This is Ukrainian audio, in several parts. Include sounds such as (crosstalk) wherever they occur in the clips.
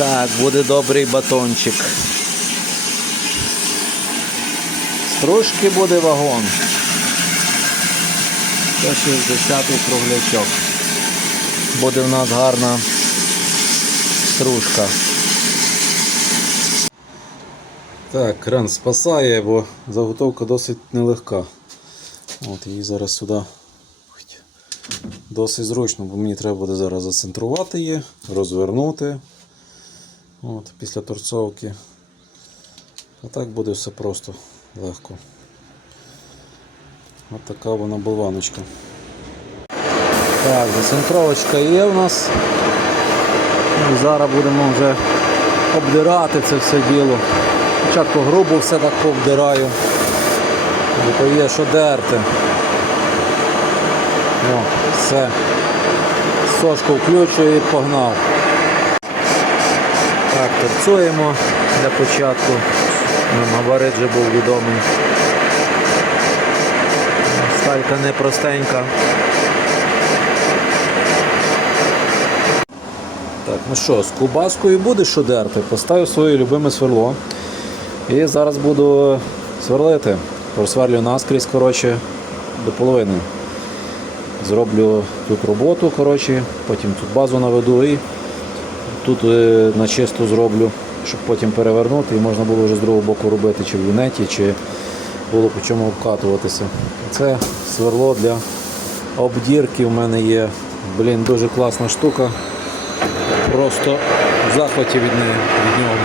Так, буде добрий батончик. Стружки буде вагон. 160 круглячок. Буде в нас гарна стружка. Так, кран спасає, бо заготовка досить нелегка. От її зараз сюди досить зручно, бо мені треба буде зараз зацентрувати її, розвернути. От, після торцовки. А так буде все просто легко. От така вона болваночка. Так, зацентровочка є у нас. Ну, Зараз будемо вже обдирати це все діло. Спочатку грубо все так пообдираю. Бо є що дерти. О, все. Сошку включую і погнав. Так, торцуємо для початку. Ну, Габарит вже був відомий. Сталька непростенька. Так, ну що, з кубаскою буде що дерти. Поставив своє любиме сверло. І зараз буду сверлити. Просверлю наскрізь коротше, до половини. Зроблю тут роботу, коротше, потім тут базу наведу і тут е, на чисто зроблю, щоб потім перевернути і можна було вже з другого боку робити, чи в юнеті, чи було по чому обкатуватися. Це сверло для обдірки в мене є. Блін, дуже класна штука. Просто в захваті від неї, від нього.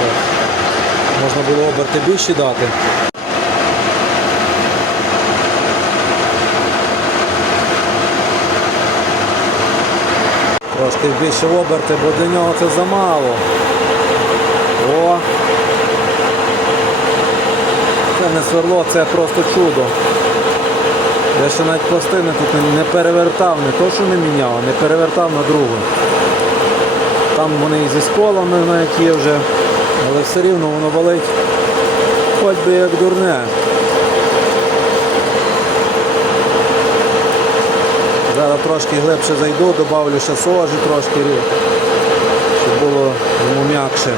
Так. Можна було оберти більші дати. Трошки більше оберти, бо для нього це замало. О! Це не сверло, це просто чудо. Я ще навіть пластини тут не- перевертав, не то що не міняв, а не перевертав на другу. Там вони і зі сколами навіть є вже, але все рівно воно валить хоч би як дурне. Зараз трошки глибше зайду, додавлю ще сожі трошки, щоб було йому м'якше.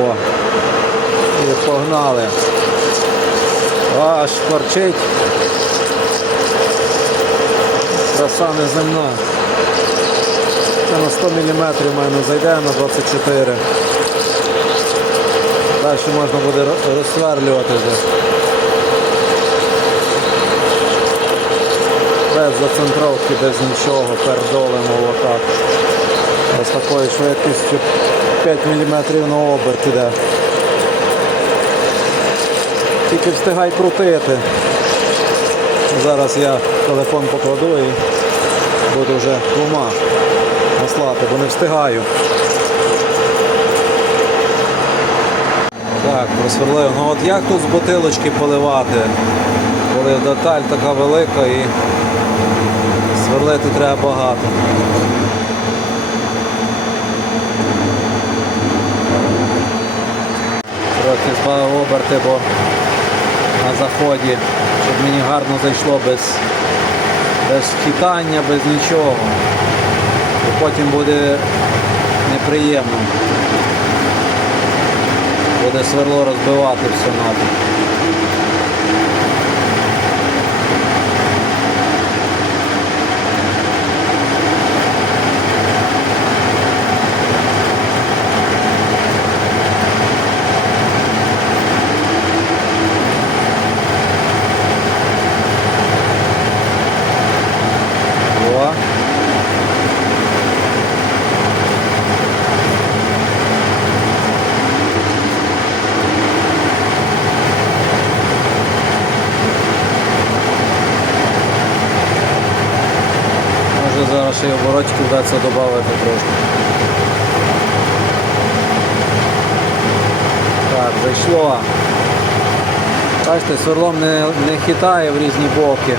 О, і погнали. Аж шкварчить. Краса неземна. Це на 100 мм мене зайде на 24. Далі можна буде розсверлювати вже. Без зацентровки, без нічого, пердолимо отак. З такою швидкістю 5 мм на оберт іде. Тільки встигай крутити. Зараз я телефон покладу і буду вже двома наслати, бо не встигаю. Так, просверлив. Ну от як тут з бутилочки поливати, коли деталь така велика і сверлити треба багато. Трохи збавив оберти, бо на заході, щоб мені гарно зайшло без, без хитання, без нічого. Бо потім буде неприємно. Буде сверло розбивати все надо. О. Зараз ще й оборотки вдасться додати трошки. Так, зайшло. Бачите, сверлом не, не хитає в різні боки.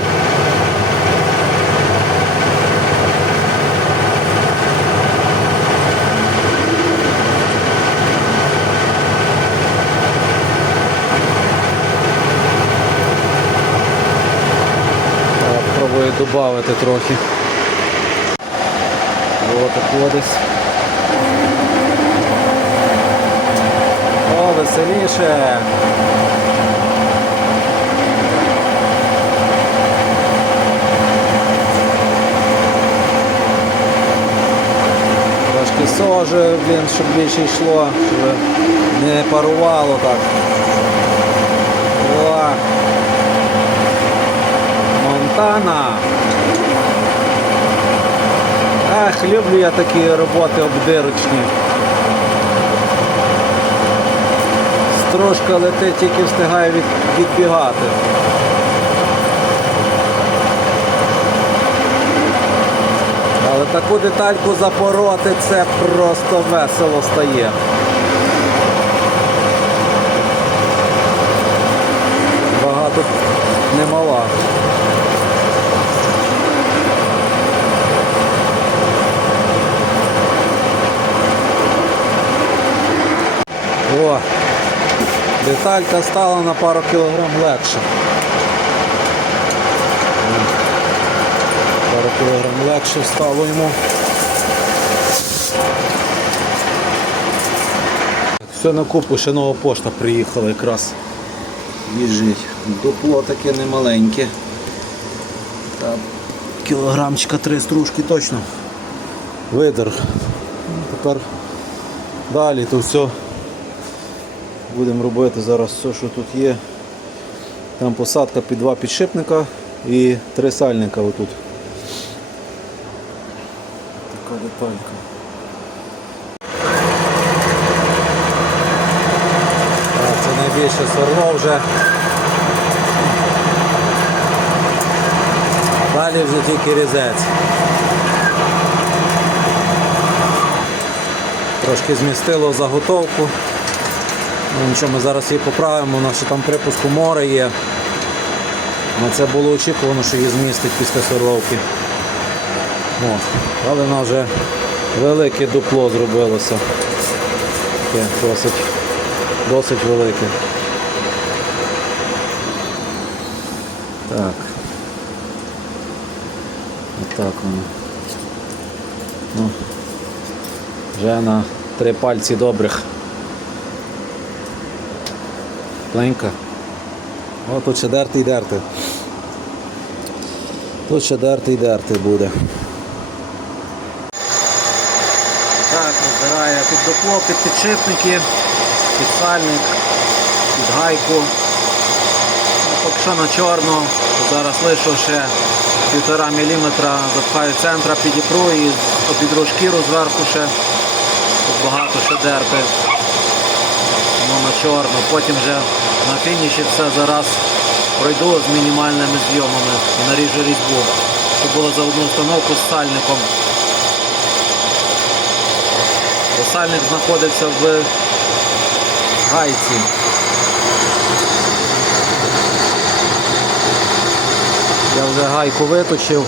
Додати трохи. Отако десь. О, веселіше. Трошки сожи, блін, щоб більше йшло, щоб не парувало так. О! Монтана. Ах, люблю я такі роботи обдирочні. Стружка летить, тільки встигає від, відбігати. Але таку детальку запороти це просто весело стає. Багато немала. О, деталька стала на пару кілограм легше. Пару кілограм легше стало йому. Все на купу, ще нова пошта приїхала якраз. Біжить. Дупло таке немаленьке. Кілограмчика три стружки точно. Видер. Тепер далі то все. Будемо робити зараз все, що тут є. Там посадка під два підшипника і три сальника отут. Така деталька. Це найбільше сверло вже. Далі вже тільки різець. Трошки змістило заготовку. Ну, нічого, ми зараз її поправимо, у нас ще там припуску море є. На це було очікувано, що її змістить після сверловки. О, але вона вже велике дупло зробилося. Таке досить, досить велике. Так. Отак воно. Ну, вже на три пальці добрих. Пленька. О, тут ще дерти й дерти. Тут ще дерти й дерти буде. Так, розбираю під докло, під підшипники, під сальник, під гайку. Ну, Поки що на чорну. Зараз лишу ще півтора міліметра запхаю центра, підіпру і обідру шкіру зверху ще. Тут багато ще дерти. Ну, на чорну. Потім вже на фініші все зараз пройду з мінімальними зйомами і наріжу різьбу. Щоб було за одну установку з сальником. Сальник знаходиться в гайці. Я вже гайку виточив.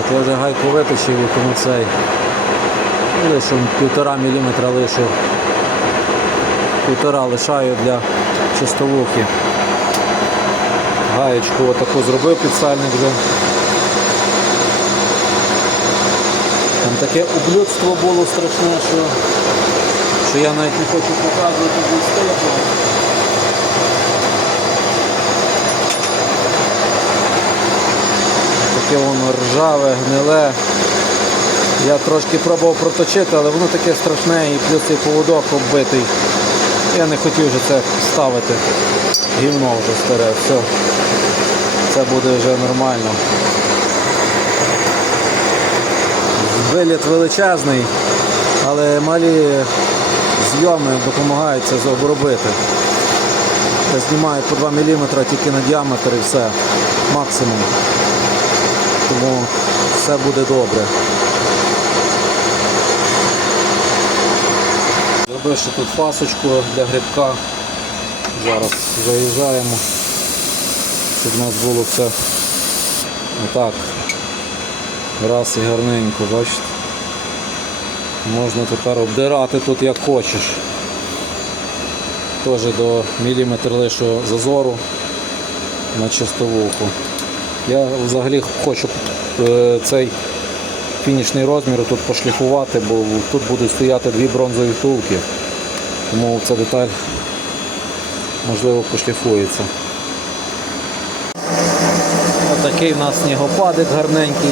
От, я вже гайку виточив тому цей. Лише півтора міліметра лишу. Півтора лишаю для чистовухи. Гаєчку отаку зробив підсальник вже. Там таке ублюдство було страшне, що, що я навіть не хочу показувати близько. Таке воно ржаве, гниле. Я трошки пробував проточити, але воно таке страшне і плюс і поводок оббитий. Я не хотів вже це ставити. Гівно вже старе, все. Це буде вже нормально. Виліт величезний, але малі зйоми допомагають це обробити. Я знімаю по 2 мм тільки на діаметр і все. Максимум. Тому все буде добре. Зробив ще тут фасочку для грибка. Зараз заїжджаємо, щоб у нас було все отак. Раз і гарненько, бачите. Можна тепер обдирати тут як хочеш. Теж до міліметр лише зазору на чистовуху. Я взагалі хочу е, цей фінішний розмір тут пошліфувати, бо тут будуть стояти дві бронзові втулки. Тому ця деталь можливо пошліфується. Отакий в нас снігопадик гарненький.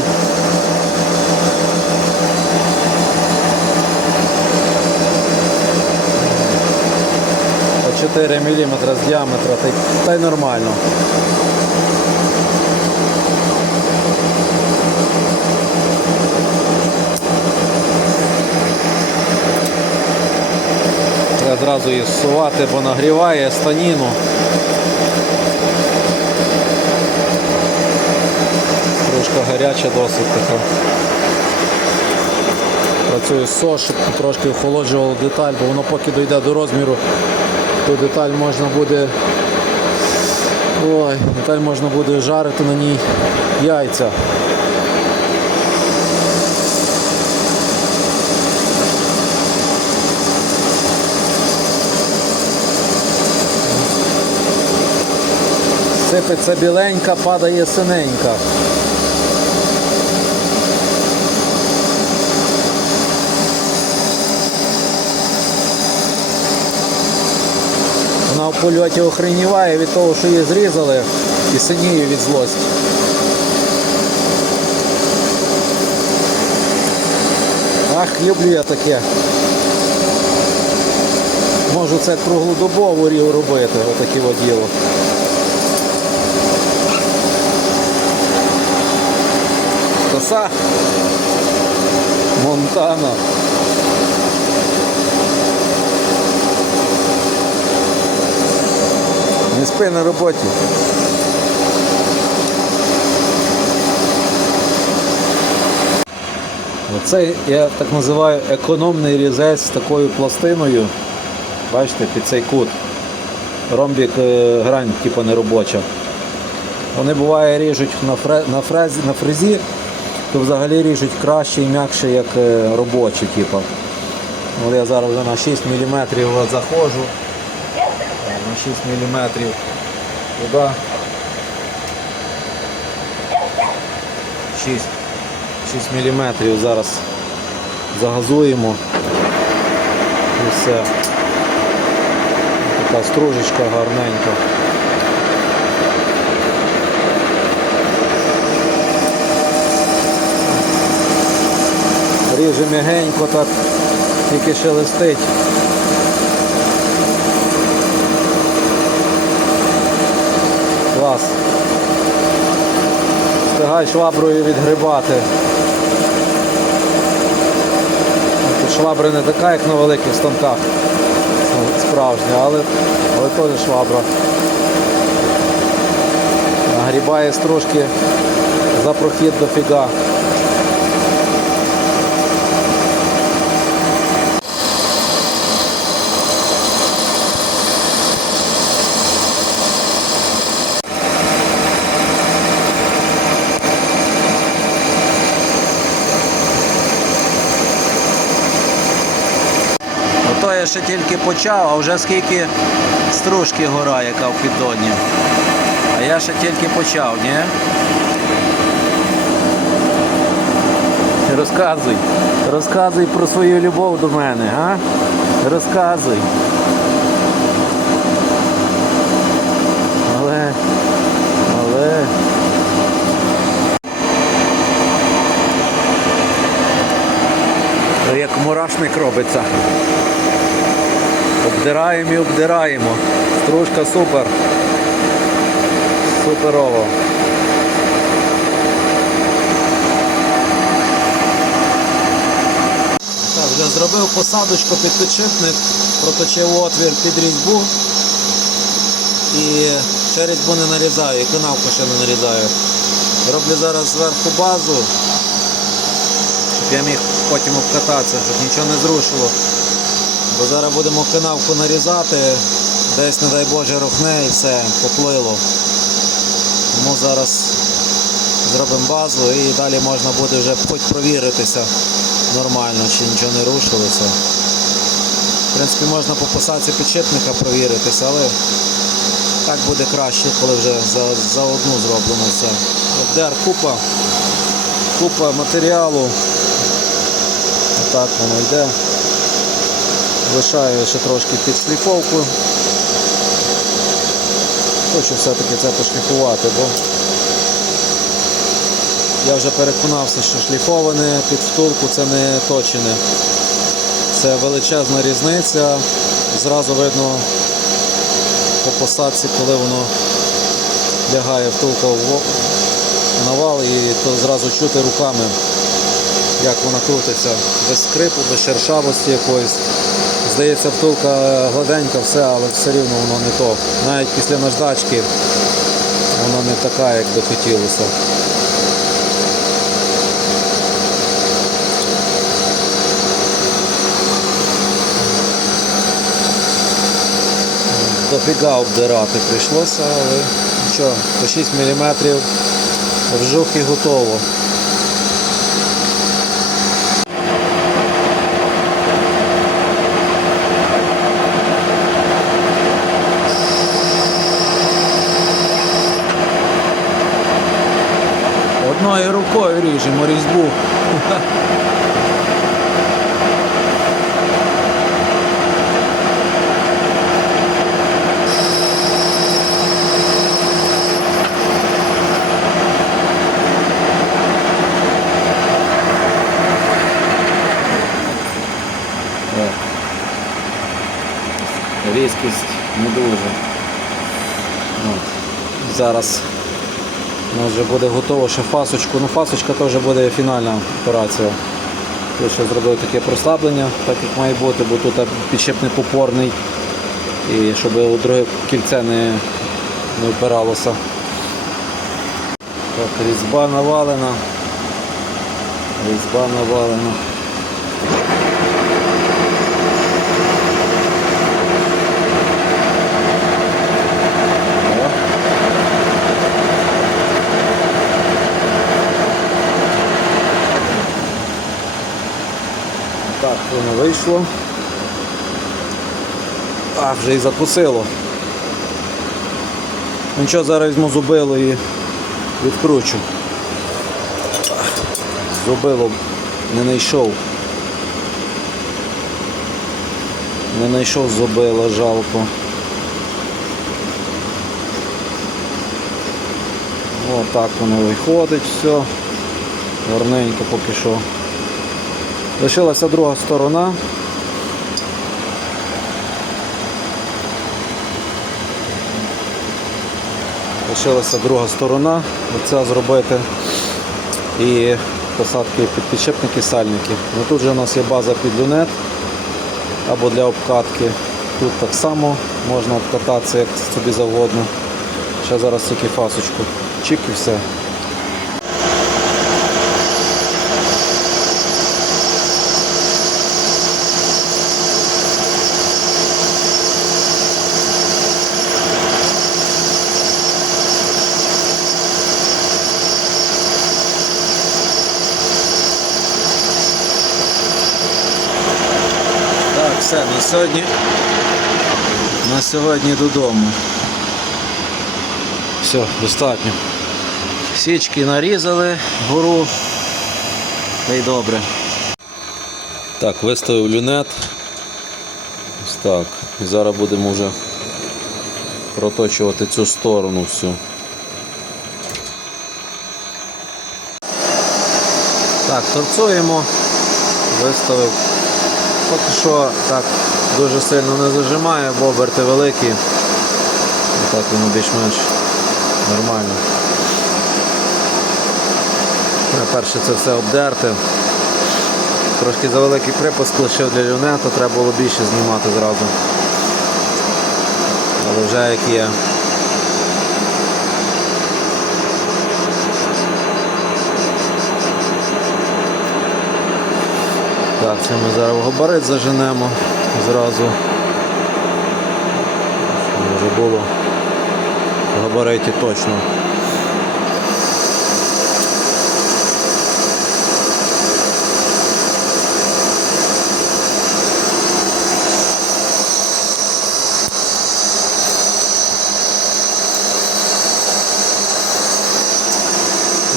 По 4 мм з діаметра, та й нормально. Одразу її зсувати, бо нагріває станіну. Трошка гаряча досить така. Працюю з СО, щоб трошки охолоджувало деталь, бо воно поки дійде до розміру, то деталь можна буде. Ой, деталь можна буде жарити на ній яйця. Сипеться біленька, падає синенька. Вона в польоті охреніває від того, що її зрізали і синіє від злості. Ах, люблю я таке. Можу це круглодобово рів робити, отаке от Коса. Монтана. Не спи на роботі. Оце я так називаю економний різець з такою пластиною. Бачите, під цей кут. Ромбік е, грань, типу неробоча. Вони буває ріжуть на, фрезі, на фрезі, то взагалі ріжуть краще і м'якше, як е, робочі. Типу. От я зараз вже на 6 мм заходжу. На 6 мм туди. 6, 6 мм зараз загазуємо. І все. Така стружечка гарненька. Ріже м'ягенько так, тільки шелестить. Клас. Встигай шваброю відгрибати. Швабра не така, як на великих станках. Ну, Справжня, але, але теж швабра. Нагрібає трошки за прохід до фіга. Я ще тільки почав, а вже скільки стружки гора, яка в піддоні. А я ще тільки почав, ні? Розказуй. Розказуй про свою любов до мене, а? Розказуй. Але. Але. Як мурашник робиться. Обдираємо і обдираємо. Стружка супер. Суперово. Так, вже зробив посадочку під підшипник, проточив отвір під різьбу і ще різьбу не нарізаю, і канавку ще не нарізаю. Роблю зараз зверху базу, щоб я міг потім обкататися, щоб нічого не зрушило. Бо зараз будемо канавку нарізати, десь, не дай Боже, рухне і все, поплило. Тому зараз зробимо базу і далі можна буде вже хоч провіритися нормально, чи нічого не рушилося. В принципі, можна по посадці підшипника провіритися, але так буде краще, коли вже за, за одну зроблено все. Обдер купа, купа матеріалу. Так воно йде. Лишаю ще трошки під шліфовку. Хочу все-таки це пошліфувати, бо я вже переконався, що шліфоване під втулку це не точене. Це величезна різниця. Зразу видно по посадці, коли воно лягає втулка в во- на вал і то зразу чути руками, як вона крутиться. Без скрипу, без шершавості якоїсь. Здається, втулка гладенька, все, але все рівно воно не то. Навіть після наждачки воно не така, як би хотілося. Дофіга обдирати прийшлося, але нічого, по 6 мм вжух і готово. Одною рукою ріжемо різьбу. Так. Різкість не дуже. От. Зараз у нас вже буде готово ще фасочку. Ну фасочка теж буде фінальна операція. Я ще зробив таке прослаблення, так як має бути, бо тут підшипник попорний, І щоб у друге кільце не, не впиралося. Так, різьба навалена. Різьба навалена. Воно вийшло. А, вже і закусило. Нічого, зараз візьму зубило і відкручу. Зубило не знайшов. Не знайшов зубила, жалко. О, так воно виходить, все. Гарненько поки що. Лишилася друга сторона. Лишилася друга сторона, оця зробити і посадки під підшипники сальники. Ну, тут же у нас є база під люнет або для обкатки. Тут так само можна обкататися як собі завгодно. Ще зараз тільки фасочку. Чик і все. Так, все, на сьогодні. На сьогодні додому. Все, достатньо. Січки нарізали гору. Та й добре. Так, виставив люнет. Ось так. І зараз будемо вже проточувати цю сторону всю. Так, торцуємо. Виставив. Поки що так дуже сильно не зажимає, бо оберти великі. І так воно більш-менш нормально. Перше це все обдерти. Трошки за великий припуск лишив для люнету, треба було більше знімати зразу. Але вже як є. Так, це ми зараз габарит заженемо зразу. Щоб Вже було в габариті точно.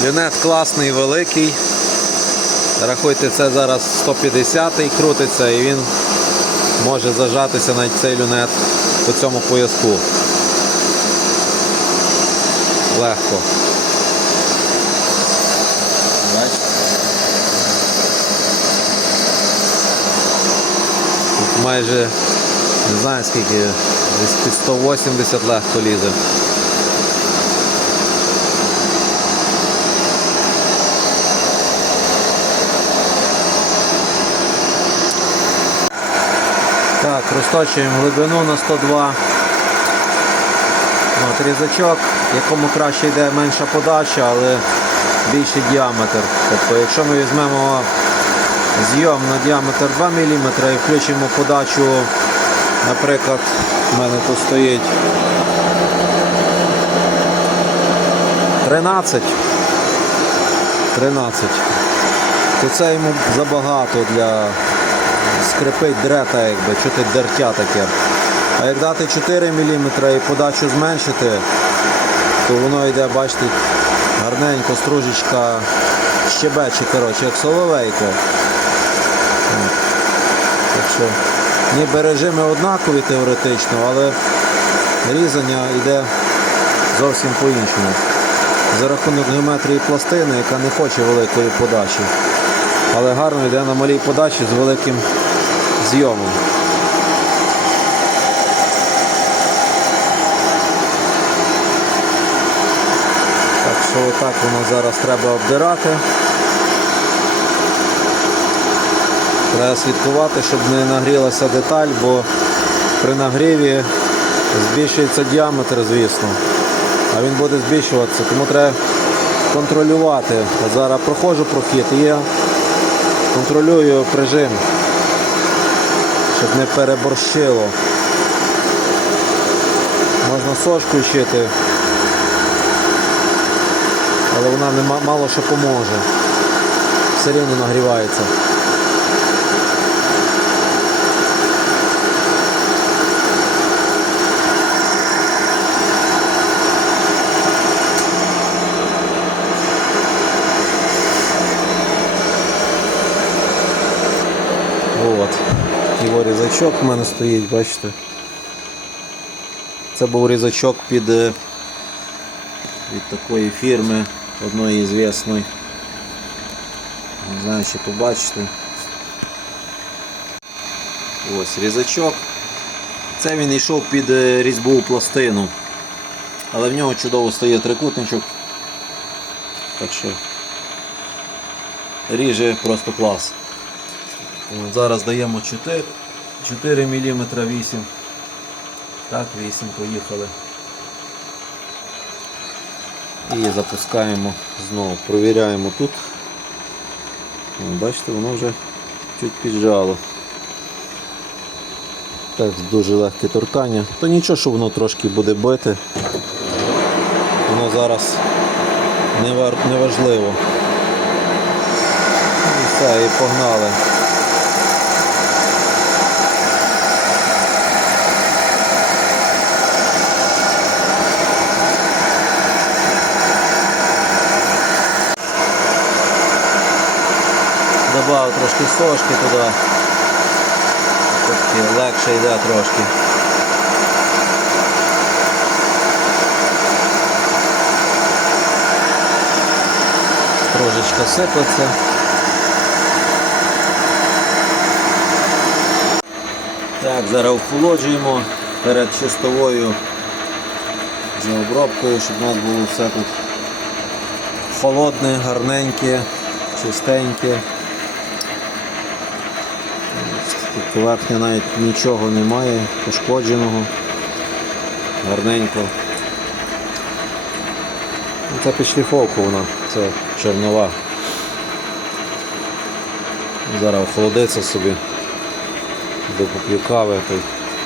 Люнет класний, великий. Рахуйте, це зараз 150-й крутиться і він може зажатися навіть цей люнет по цьому пояску. Легко. Тут майже не знаю скільки, десь під 180 легко лізе. Так, розточуємо глибину на 102. От, різачок, якому краще йде менша подача, але більший діаметр. Тобто, якщо ми візьмемо зйом на діаметр 2 мм і включимо подачу, наприклад, в мене тут стоїть 13. 13. То це йому забагато для скрипить дрета, якби, чути дертя таке. А як дати 4 мм і подачу зменшити, то воно йде, бачите, гарненько, стружечка щебече, коротше, як соловейко. Так що ніби режими однакові теоретично, але різання йде зовсім по-іншому. За рахунок геометрії пластини, яка не хоче великої подачі. Але гарно йде на малій подачі з великим зйомом. Так що отак воно зараз треба обдирати. Треба слідкувати, щоб не нагрілася деталь, бо при нагріві збільшується діаметр, звісно. А він буде збільшуватися, тому треба контролювати. От зараз проходжу прохід і я контролюю прижим, щоб не переборщило. Можна сошкою щити, але вона не мало що поможе. Все рівно нагрівається. От. Його різачок в мене стоїть, бачите. Це був різачок під е, від такої фірми, одної звісної. Не знаю, чи побачите. Ось різачок. Це він йшов під е, різьбу пластину. Але в нього чудово стає трикутничок. Так що ріже просто клас. Зараз даємо 4, 4 мм 8. Так, 8 поїхали. І запускаємо знову. Провіряємо тут. Бачите, воно вже чуть піджало. Так, дуже легке торкання. То нічого, що воно трошки буде бити. Воно зараз не важливо. І все, і погнали. Добавив трошки сошки туди. Таки легше йде трошки. Стружечка сиплеться. Так, зараз охолоджуємо перед чистовою обробкою, щоб у нас було все тут холодне, гарненьке, чистеньке. Тут поверхня навіть нічого немає, пошкодженого, гарненько. Ну, Це підшліфовка вона, це чорнова. Зараз охолодиться собі, Допоп'ю кави,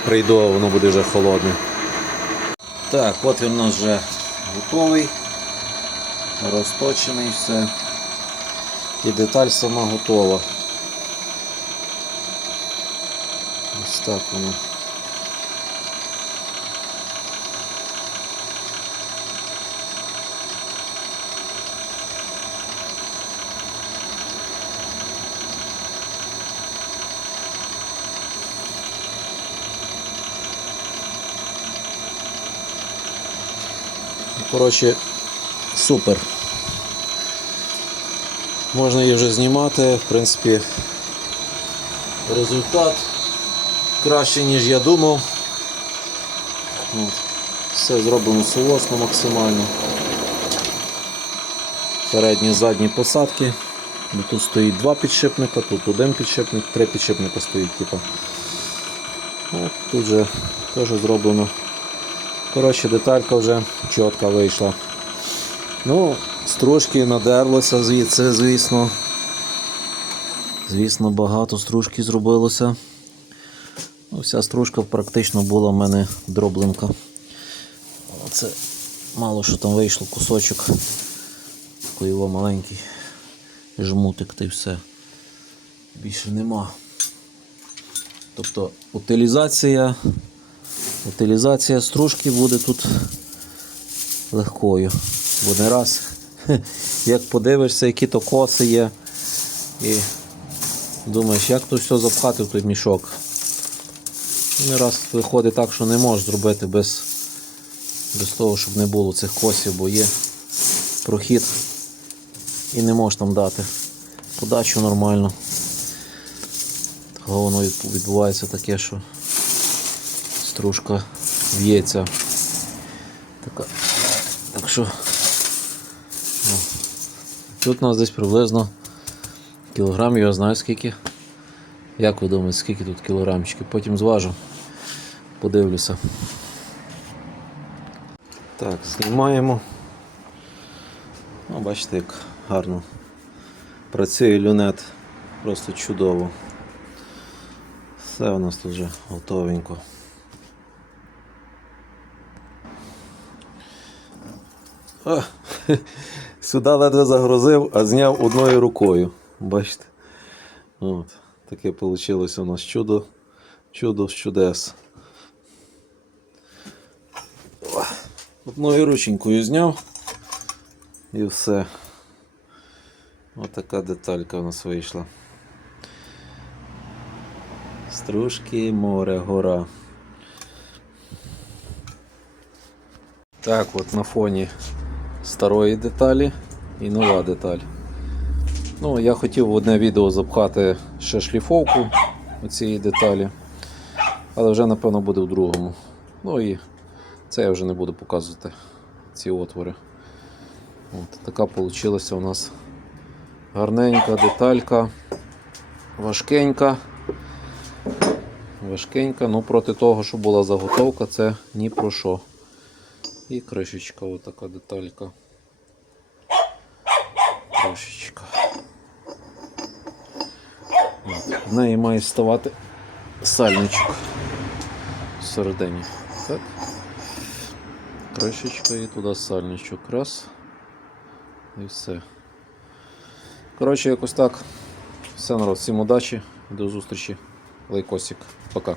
прийду, воно буде вже холодне. Так, от він у нас вже готовий, розточений все. І деталь сама готова. так воно. Коротше, супер. Можна її вже знімати, в принципі, результат краще, ніж я думав. Все зроблено соосно максимально. Передні задні посадки. Тут стоїть два підшипника, тут один підшипник, три підшипника стоїть, типу. От, тут же теж зроблено. Коротше, деталька вже чітка вийшла. Ну, стружки надерлося звідси, звісно. Звісно, багато стружки зробилося. Ну, вся стружка практично була в мене дробленка. Оце мало що там вийшло, кусочок. Такий його маленький жмутик та й все. Більше нема. Тобто утилізація, утилізація стружки буде тут легкою. Бо не раз, (laughs) як подивишся, які то коси є, і думаєш, як то все запхати в той мішок. Не раз виходить так, що не можеш зробити без, без того, щоб не було цих косів, бо є прохід і не можеш там дати подачу нормально. Того воно відбувається таке, що стружка в'ється. Така. Так що ну, тут у нас десь приблизно кілограм, я знаю скільки. Як ви думаєте, скільки тут кілограмчиків? Потім зважу, подивлюся. Так, знімаємо. Ну, бачите, як гарно працює люнет. Просто чудово. Все у нас тут вже готовенько. (laughs) Сюди ледве загрузив, а зняв одною рукою. Бачите? От, таке вийшло у нас чудо. Чудо з чудес. Одною рученькою зняв. І все. Отака деталька у нас вийшла. Стружки, море, гора. Так, от на фоні старої деталі і нова деталь. Ну, я хотів в одне відео запхати ще шліфовку цієї деталі, але вже напевно буде в другому. Ну і це я вже не буду показувати ці отвори. От, така вийшла у нас гарненька деталька, важкенька. Важкенька, ну проти того, що була заготовка, це ні про що. І кришечка, отака деталька. Кришечка. От. В неї має ставати сальничок всередині. Так. Кришечка і туди сальничок. Раз. І все. Коротше, якось так. Все народ, всім удачі, до зустрічі. Лайкосик. Пока.